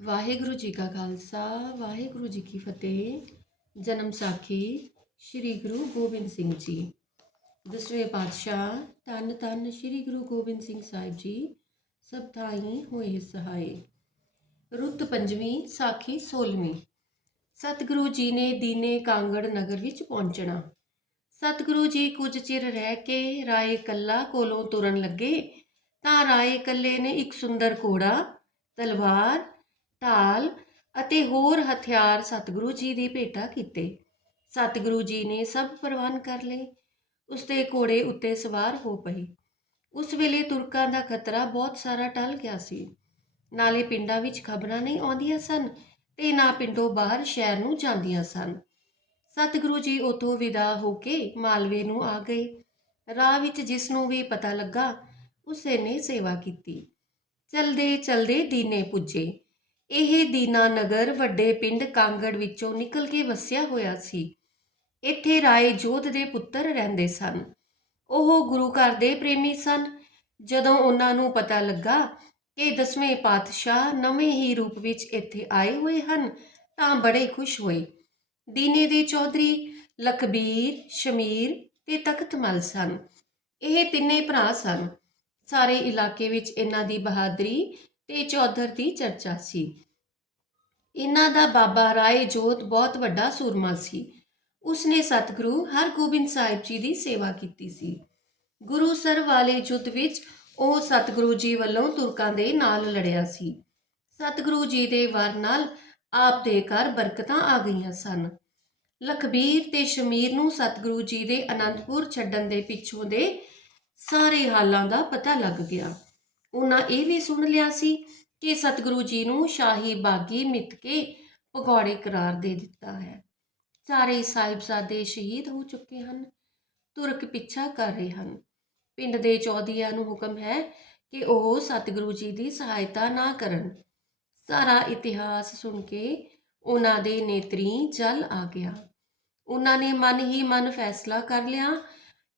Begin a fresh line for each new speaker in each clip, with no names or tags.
ਵਾਹਿਗੁਰੂ ਜੀ ਕਾ ਖਾਲਸਾ, ਵਾਹਿਗੁਰੂ ਜੀ ਕੀ ਫਤਿਹ। ਜਨਮ ਸਾਖੀ ਸ੍ਰੀ ਗੁਰੂ ਗੋਬਿੰਦ ਸਿੰਘ ਜੀ। ਦਸਵੇਂ ਪਾਤਸ਼ਾਹ ਤਨ ਤਨ ਸ੍ਰੀ ਗੁਰੂ ਗੋਬਿੰਦ ਸਿੰਘ ਸਾਹਿਬ ਜੀ, ਸਭ ਥਾਈ ਹੋਏ ਸਹਾਏ। ਰੁੱਤ ਪੰਜਵੀਂ, ਸਾਖੀ 16ਵੀਂ ਸਤਿਗੁਰੂ ਜੀ ਨੇ ਦੀਨੇ ਕਾਂਗੜ ਨਗਰ ਵਿੱਚ ਪਹੁੰਚਣਾ। ਸਤਿਗੁਰੂ ਜੀ ਕੁਝ ਚਿਰ ਰਹਿ ਕੇ ਰਾਏ ਕੱਲਾ ਕੋਲੋਂ ਤੁਰਨ ਲੱਗੇ, ਤਾਂ ਰਾਏ ਕੱਲੇ ਨੇ ਇੱਕ ਸੁੰਦਰ ਘੋੜਾ, ਤਲਵਾਰ ਢਾਲ ਅਤੇ ਹੋਰ ਹਥਿਆਰ ਸਤਿਗੁਰੂ ਜੀ ਦੀ ਭੇਟਾ ਕੀਤੇ। ਸਤਿਗੁਰੂ ਜੀ ਨੇ ਸਭ ਪ੍ਰਵਾਨ ਕਰ ਲਏ। ਉਸਦੇ ਘੋੜੇ ਉੱਤੇ ਸਵਾਰ ਹੋ ਪਏ। ਉਸ ਵੇਲੇ ਤੁਰਕਾਂ ਦਾ ਖਤਰਾ ਬਹੁਤ ਸਾਰਾ ਟਲ ਗਿਆ ਸੀ। ਨਾਲੇ ਪਿੰਡਾਂ ਵਿੱਚ ਖਬਰਾਂ ਨਹੀਂ ਆਉਂਦੀਆਂ ਸਨ ਤੇ ਨਾ ਪਿੰਡੋਂ ਬਾਹਰ ਸ਼ਹਿਰ ਨੂੰ ਜਾਂਦੀਆਂ ਸਨ। ਸਤਿਗੁਰੂ ਜੀ ਉਥੋਂ ਵਿਦਾ ਹੋ ਕੇ ਮਾਲਵੇ ਨੂੰ ਆ ਗਏ। ਰਾਹ ਵਿੱਚ ਜਿਸ ਨੂੰ ਵੀ ਪਤਾ ਲੱਗਾ, ਉਸੇ ਨੇ ਸੇਵਾ ਕੀਤੀ। ਚਲਦੇ ਚਲਦੇ ਦੀਨੇ ਪੁੱਜੇ। ਇਹ ਦੀਨਾ ਨਗਰ ਵੱਡੇ ਪਿੰਡ ਕਾਂਗੜ ਵਿੱਚੋਂ ਨਿਕਲ ਕੇ ਵਸਿਆ ਹੋਇਆ ਸੀ। ਇੱਥੇ ਰਾਏ ਜੋਧ ਦੇ ਪੁੱਤਰ ਰਹਿੰਦੇ ਸਨ। ਉਹ ਗੁਰੂ ਘਰ ਦੇ ਪ੍ਰੇਮੀ ਸਨ। ਜਦੋਂ ਉਹਨਾਂ ਨੂੰ ਪਤਾ ਲੱਗਾ ਕਿ ਦਸਵੇਂ ਪਾਤਸ਼ਾਹ ਨਵੇਂ ਹੀ ਰੂਪ ਵਿੱਚ ਇੱਥੇ ਆਏ ਹੋਏ ਹਨ, ਤਾਂ ਬੜੇ ਖੁਸ਼ ਹੋਏ। ਦੀਨੇ ਦੇ ਚੌਧਰੀ, ਲਖਬੀਰ, ਸ਼ਮੀਰ ਤੇ ਤਖਤਮਲ ਸਨ। ਇਹ ਤਿੰਨੇ ਭਰਾ ਸਨ। ਸਾਰੇ ਇਲਾਕੇ ਵਿੱਚ ਇਹਨਾਂ ਦੀ ਬਹਾਦਰੀ ਤੇ ਚੌਧਰ ਦੀ ਚਰਚਾ ਸੀ। ਇਹਨਾਂ ਦਾ ਬਾਬਾ ਰਾਏ ਜੋਤ ਬਹੁਤ ਵੱਡਾ ਸੂਰਮਾ ਸੀ। ਉਸਨੇ ਸਤਿਗੁਰੂ ਹਰਗੋਬਿੰਦ ਸਾਹਿਬ ਜੀ ਦੀ ਸੇਵਾ ਕੀਤੀ ਸੀ। ਗੁਰੂ ਸਰ ਵਾਲੇ ਯੁੱਧ ਵਿੱਚ ਉਹ ਸਤਿਗੁਰੂ ਜੀ ਵੱਲੋਂ ਤੁਰਕਾਂ ਦੇ ਨਾਲ ਲੜਿਆ ਸੀ। ਸਤਿਗੁਰੂ ਜੀ ਦੇ ਵਰ ਨਾਲ ਆਪ ਦੇ ਘਰ ਬਰਕਤਾਂ ਆ ਗਈਆਂ ਸਨ। ਲਖਬੀਰ ਤੇ ਸ਼ਮੀਰ ਨੂੰ ਸਤਿਗੁਰੂ ਜੀ ਦੇ ਅਨੰਦਪੁਰ ਛੱਡਣ ਦੇ ਪਿੱਛੋਂ ਦੇ ਸਾਰੇ ਹਾਲਾਂ ਦਾ ਪਤਾ ਲੱਗ ਗਿਆ। ਉਹਨਾਂ ਇਹ ਵੀ ਸੁਣ ਲਿਆ ਸੀ ਕਿ ਸਤਿਗੁਰੂ ਜੀ ਨੂੰ ਸ਼ਾਹੀ ਬਾਗੀ ਮਿੱਤ ਕੇ ਪਗੌੜੇ ਕਰਾਰ ਦੇ ਦਿੱਤਾ ਹੈ। ਸਾਰੇ ਸਾਹਿਬਜ਼ਾਦੇ ਸ਼ਹੀਦ ਹੋ ਚੁੱਕੇ ਹਨ, ਤੁਰਕ ਪਿੱਛਾ ਕਰ ਰਹੇ ਹਨ। ਪਿੰਡ ਦੇ ਚੌਧੀਆਂ ਨੂੰ ਹੁਕਮ ਹੈ ਕਿ ਉਹ ਸਤਿਗੁਰੂ ਜੀ ਦੀ ਸਹਾਇਤਾ ਨਾ ਕਰਨ। ਸਾਰਾ ਇਤਿਹਾਸ ਸੁਣ ਕੇ ਉਹਨਾਂ ਦੇ ਨੇਤਰੀ ਜਲ ਆ ਗਿਆ। ਉਹਨਾਂ ਨੇ ਮਨ ਹੀ ਮਨ ਫੈਸਲਾ ਕਰ ਲਿਆ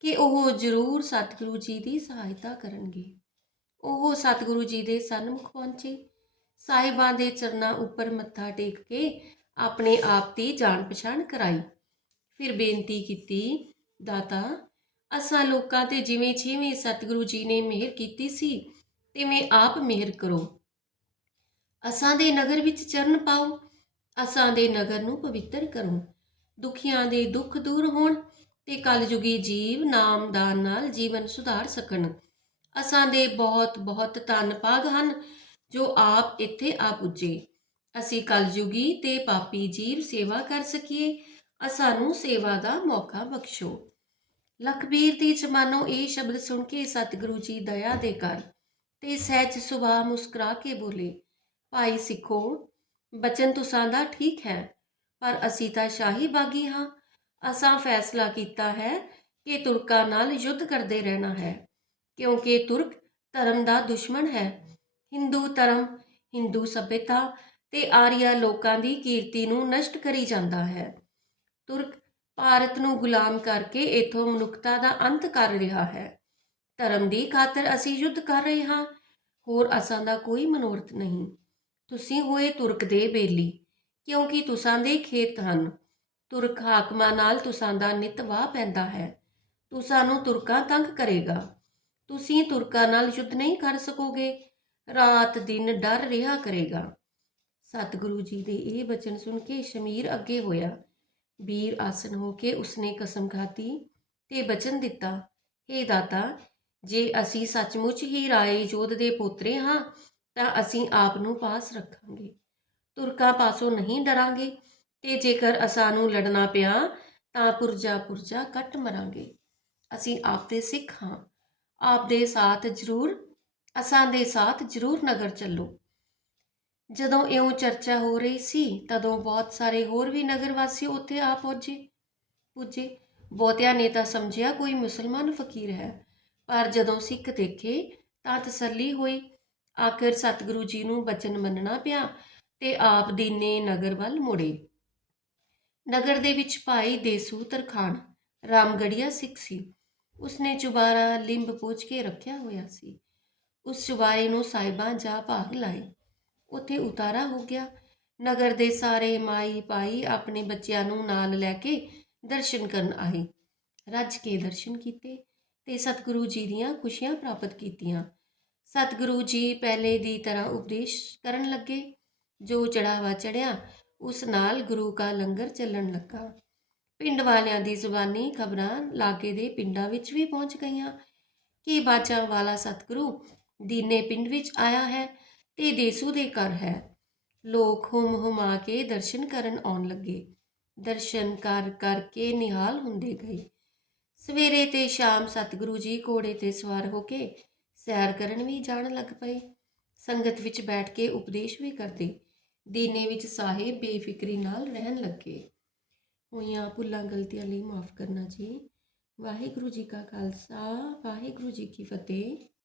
ਕਿ ਉਹ ਜ਼ਰੂਰ ਸਤਿਗੁਰੂ ਜੀ ਦੀ ਸਹਾਇਤਾ ਕਰਨਗੇ। ਉਹ ਸਤਿਗੁਰੂ ਜੀ ਦੇ ਸਨਮੁਖ ਪਹੁੰਚੇ। ਸਾਹਿਬਾਂ ਦੇ ਚਰਨਾਂ ਉੱਪਰ ਮੱਥਾ ਟੇਕ ਕੇ ਆਪਣੇ ਆਪ ਦੀ ਜਾਣ ਪਛਾਣ ਕਰਾਈ। ਫਿਰ ਬੇਨਤੀ ਕੀਤੀ, ਦਾਤਾ, ਅਸਾਂ ਲੋਕਾਂ ਤੇ ਜਿਵੇਂ ਛੇਵੇਂ ਸਤਿਗੁਰੂ ਜੀ ਨੇ ਮਿਹਰ ਕੀਤੀ ਸੀ, ਤਿਵੇਂ ਆਪ ਮਿਹਰ ਕਰੋ। ਅਸਾਂ ਦੇ ਨਗਰ ਵਿੱਚ ਚਰਨ ਪਾਓ, ਅਸਾਂ ਦੇ ਨਗਰ ਨੂੰ ਪਵਿੱਤਰ ਕਰੋ। ਦੁਖੀਆਂ ਦੇ ਦੁੱਖ ਦੂਰ ਹੋਣ ਤੇ ਕਲਯੁਗੀ ਜੀਵ ਨਾਮਦਾਨ ਨਾਲ ਜੀਵਨ ਸੁਧਾਰ ਸਕਣ। ਅਸਾਂ ਦੇ ਬਹੁਤ ਬਹੁਤ ਧੰਨ ਹਨ ਜੋ ਆਪ ਇੱਥੇ ਆ ਪੁੱਜੇ। ਅਸੀਂ ਕਲਯੁਗੀ ਤੇ ਪਾਪੀ ਜੀਵ ਸੇਵਾ ਕਰ ਸਕੀਏ। ਅਸਾਨੂੰ ਸੇਵਾ ਦਾ ਮੌਕਾ ਬਖਸ਼ੋ। ਲਖਬੀਰ ਦੀ ਜਮਾਨੋ ਇਹ ਸ਼ਬਦ ਸੁਣ ਕੇ ਸਤਿਗੁਰੂ ਜੀ ਦਇਆ ਦੇ ਕਰ ਤੇ ਸਹਿਜ ਸੁਭਾਅ ਮੁਸਕਰਾ ਕੇ ਬੋਲੇ, ਭਾਈ ਸਿੱਖੋ, ਬਚਨ ਤੁਸਾਂ ਦਾ ਠੀਕ ਹੈ, ਪਰ ਅਸੀਂ ਤਾਂ ਸ਼ਾਹੀ ਬਾਗੀ ਹਾਂ। ਅਸਾਂ ਫੈਸਲਾ ਕੀਤਾ ਹੈ ਕਿ ਤੁਰਕਾਂ ਨਾਲ ਯੁੱਧ ਕਰਦੇ ਰਹਿਣਾ ਹੈ। ਕਿਉਂਕਿ ਤੁਰਕ ਧਰਮ ਦਾ ਦੁਸ਼ਮਣ ਹੈ। ਹਿੰਦੂ ਧਰਮ, ਹਿੰਦੂ ਸਭਿਅਤਾ ਤੇ ਆਰੀਆ ਲੋਕਾਂ ਦੀ ਕੀਰਤੀ ਨੂੰ ਨਸ਼ਟ ਕਰੀ ਜਾਂਦਾ ਹੈ। ਤੁਰਕ ਭਾਰਤ ਨੂੰ ਗੁਲਾਮ ਕਰਕੇ ਇਥੋਂ ਮਨੁੱਖਤਾ ਦਾ ਅੰਤ ਕਰ ਰਿਹਾ ਹੈ। ਧਰਮ ਦੀ ਖਾਤਰ ਅਸੀਂ ਯੁੱਧ ਕਰ ਰਹੇ ਹਾਂ। ਹੋਰ ਅਸਾਂ ਦਾ ਕੋਈ ਮਨੋਰਥ ਨਹੀਂ। ਤੁਸੀਂ ਹੋਏ ਤੁਰਕ ਦੇ ਬੇਲੀ, ਕਿਉਂਕਿ ਤੁਸਾਂ ਦੇ ਖੇਤ ਹਨ। ਤੁਰਕ ਹਾਕਮਾਂ ਨਾਲ ਤੁਸਾਂ ਦਾ ਨਿਤ ਵਾਹ ਪੈਂਦਾ ਹੈ। ਤੁਸਾਂ ਨੂੰ ਤੁਰਕਾਂ ਤੰਗ ਕਰੇਗਾ। ਤੁਸੀਂ ਤੁਰਕਾਂ ਨਾਲ ਯੁੱਧ ਨਹੀਂ ਕਰ ਸਕੋਗੇ। ਰਾਤ ਦਿਨ ਡਰ ਰਿਹਾ ਕਰੇਗਾ। ਸਤਿਗੁਰੂ ਜੀ ਦੇ ਇਹ ਬਚਨ ਸੁਣ ਕੇ ਸ਼ਮੀਰ ਅੱਗੇ ਹੋਇਆ। ਵੀਰ ਆਸਨ ਹੋ ਕੇ ਉਸਨੇ ਕਸਮ ਖਾਧੀ ਤੇ ਬਚਨ ਦਿੱਤਾ हे ਦਾਤਾ, ਜੇ ਅਸੀਂ ਸੱਚਮੁੱਚ ਹੀ ਰਾਏ ਜੋਧ ਦੇ ਪੋਤਰੇ ਹਾਂ, ਤਾਂ ਅਸੀਂ ਆਪ ਨੂੰ ਪਾਸ ਰੱਖਾਂਗੇ। ਤੁਰਕਾਂ ਪਾਸੋਂ ਨਹੀਂ ਡਰਾਂਗੇ ਤੇ ਜੇਕਰ ਅਸਾਨੂੰ ਲੜਨਾ ਪਿਆ, ਤਾਂ ਪੁਰਜਾ ਪੁਰਜਾ ਕੱਟ ਮਰਾਂਗੇ। ਅਸੀਂ ਆਪ ਦੇ ਸਿੱਖ ਹਾਂ। ਆਪ ਦੇ ਸਾਥ ਜ਼ਰੂਰ, ਅਸਾਂ ਦੇ ਸਾਥ ਜ਼ਰੂਰ ਨਗਰ ਚੱਲੋ। ਜਦੋਂ ਇਉਂ ਚਰਚਾ ਹੋ ਰਹੀ ਸੀ, ਤਦੋਂ ਬਹੁਤ ਸਾਰੇ ਹੋਰ ਵੀ ਨਗਰ ਵਾਸੀ ਉੱਥੇ ਆ ਪਹੁੰਚੇ। ਪੁੱਜੇ। ਬਹੁਤਿਆਂ ਨੇ ਤਾਂ ਸਮਝਿਆ ਕੋਈ ਮੁਸਲਮਾਨ ਫਕੀਰ ਹੈ। ਪਰ ਜਦੋਂ ਸਿੱਖ ਦੇਖੇ, ਤਾਂ ਤਸੱਲੀ ਹੋਈ। ਆਖਰ ਸਤਿਗੁਰੂ ਜੀ ਨੂੰ ਬਚਨ ਮੰਨਣਾ ਪਿਆ ਤੇ ਆਪ ਦੀਨੇ ਨਗਰ ਵੱਲ ਮੁੜੇ। ਨਗਰ ਦੇ ਵਿੱਚ ਭਾਈ ਦੇਸੂ ਤਰਖਾਨ ਰਾਮਗੜੀਆ ਸਿੱਖ ਸੀ। ਉਸਨੇ ਚੁਬਾਰਾ ਲਿੰਬ ਪੋਚ ਕੇ ਰੱਖਿਆ ਹੋਇਆ ਸੀ। ਉਸ ਚੁਬਾਰੇ ਨੂੰ ਸਾਹਿਬਾਂ ਜਾ ਭਾਗ ਲਾਏ। ਉੱਥੇ ਉਤਾਰਾ ਹੋ ਗਿਆ। ਨਗਰ ਦੇ ਸਾਰੇ ਮਾਈ ਭਾਈ ਆਪਣੇ ਬੱਚਿਆਂ ਨੂੰ ਨਾਲ ਲੈ ਕੇ ਦਰਸ਼ਨ ਕਰਨ ਆਏ। ਰੱਜ ਕੇ ਦਰਸ਼ਨ ਕੀਤੇ ਤੇ ਸਤਿਗੁਰੂ ਜੀ ਦੀਆਂ ਖੁਸ਼ੀਆਂ ਪ੍ਰਾਪਤ ਕੀਤੀਆਂ। ਸਤਿਗੁਰੂ ਜੀ ਪਹਿਲੇ ਦੀ ਤਰ੍ਹਾਂ ਉਪਦੇਸ਼ ਕਰਨ ਲੱਗੇ। ਜੋ ਚੜਾਵਾ ਚੜਿਆ ਉਸ ਨਾਲ ਗੁਰੂ ਕਾ ਲੰਗਰ ਚੱਲਣ ਲੱਗਾ। ਪਿੰਡ ਵਾਲਿਆਂ ਦੀ ਜ਼ੁਬਾਨੀ ਖਬਰਾਂ ਲਾਗੇ ਦੇ ਪਿੰਡਾਂ ਵਿੱਚ ਵੀ ਪਹੁੰਚ ਗਈਆਂ। ਕਿ ਬਾਜਾਂ ਵਾਲਾ ਸਤਿਗੁਰੂ ਦੀਨੇ ਪਿੰਡ ਵਿੱਚ ਆਇਆ ਹੈ ਤੇ ਦੇਸੂ ਦੇ ਘਰ ਹੈ। ਲੋਕ ਹੁਮ ਹੁਮਾ ਕੇ ਦਰਸ਼ਨ ਕਰਨ ਆਉਣ ਲੱਗੇ। ਦਰਸ਼ਨ ਕਰ ਕਰਕੇ ਨਿਹਾਲ ਹੁੰਦੇ ਗਏ। ਸਵੇਰੇ ਤੇ ਸ਼ਾਮ ਸਤਿਗੁਰੂ ਜੀ ਘੋੜੇ ਤੇ ਸਵਾਰ ਹੋ ਕੇ ਸੈਰ ਕਰਨ ਵੀ ਜਾਣ ਲੱਗ ਪਏ। ਸੰਗਤ ਵਿੱਚ ਬੈਠ ਕੇ ਉਪਦੇਸ਼ ਵੀ ਕਰਦੇ। ਦੀਨੇ ਵਿੱਚ ਸਾਹਿਬ ਬੇਫਿਕਰੀ ਨਾਲ ਰਹਿਣ ਲੱਗੇ। ਹੋਈਆਂ ਭੁੱਲਾਂ, ਗਲਤੀਆਂ ਲਈ ਮਾਫ ਕਰਨਾ ਜੀ। ਵਾਹਿਗੁਰੂ ਜੀ ਕਾ ਖਾਲਸਾ, ਵਾਹਿਗੁਰੂ ਜੀ ਕੀ ਫਤਿਹ।